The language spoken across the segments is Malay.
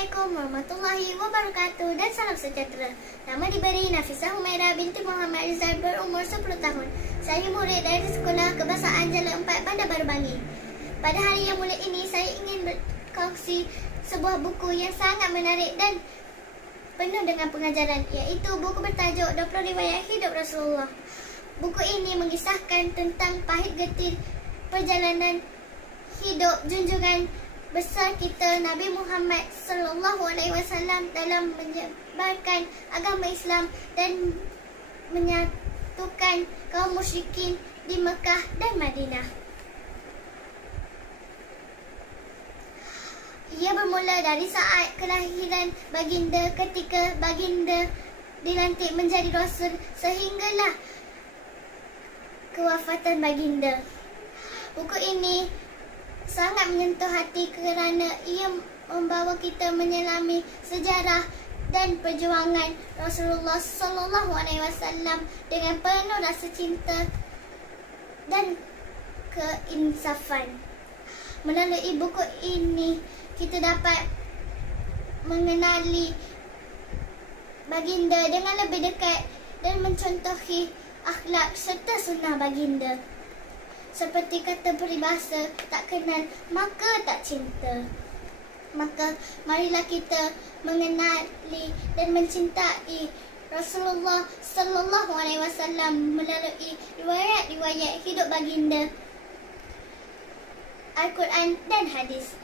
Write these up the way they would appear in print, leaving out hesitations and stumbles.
Assalamualaikum warahmatullahi wabarakatuh dan salam sejahtera. Nama diberi Nafisah Humairah binti Muhammad Rizal, berumur 10 tahun. Saya murid dari Sekolah Kebahasaan Jalan 4 Bandar Baru Bangi. Pada hari yang mulia ini, saya ingin berkongsi sebuah buku yang sangat menarik dan penuh dengan pengajaran, iaitu buku bertajuk 20 Riwayat Hidup Rasulullah. Buku ini mengisahkan tentang pahit getih perjalanan hidup junjungan besar kita Nabi Muhammad sallallahu alaihi wasallam dalam menyebarkan agama Islam dan menyatukan kaum musyrikin di Mekah dan Madinah. Ia bermula dari saat kelahiran baginda ketika baginda dilantik menjadi rasul sehinggalah kewafatan baginda. Buku ini sangat menyentuh hati kerana ia membawa kita menyelami sejarah dan perjuangan Rasulullah sallallahu alaihi wasallam dengan penuh rasa cinta dan keinsafan. Melalui buku ini kita dapat mengenali baginda dengan lebih dekat dan mencontohi akhlak serta sunnah baginda. Seperti kata peribahasa, tak kenal maka tak cinta. Maka marilah kita mengenali dan mencintai Rasulullah sallallahu alaihi wasallam melalui riwayat-riwayat hidup baginda, Al-Quran dan hadis.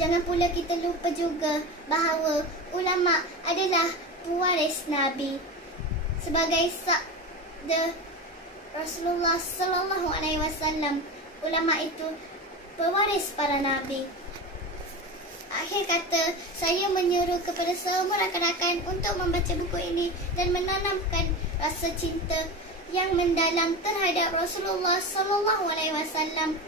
Jangan pula kita lupa juga bahawa ulama adalah pewaris Nabi. Sebagai sabda Rasulullah sallallahu alaihi wasallam, ulama itu pewaris para nabi. Akhir kata, saya menyuruh kepada semua rakan-rakan untuk membaca buku ini dan menanamkan rasa cinta yang mendalam terhadap Rasulullah sallallahu alaihi wasallam.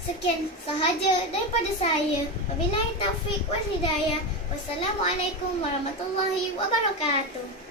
Sekian sahaja daripada saya. Wabillahi taufiq wal hidayah. Wassalamualaikum warahmatullahi wabarakatuh.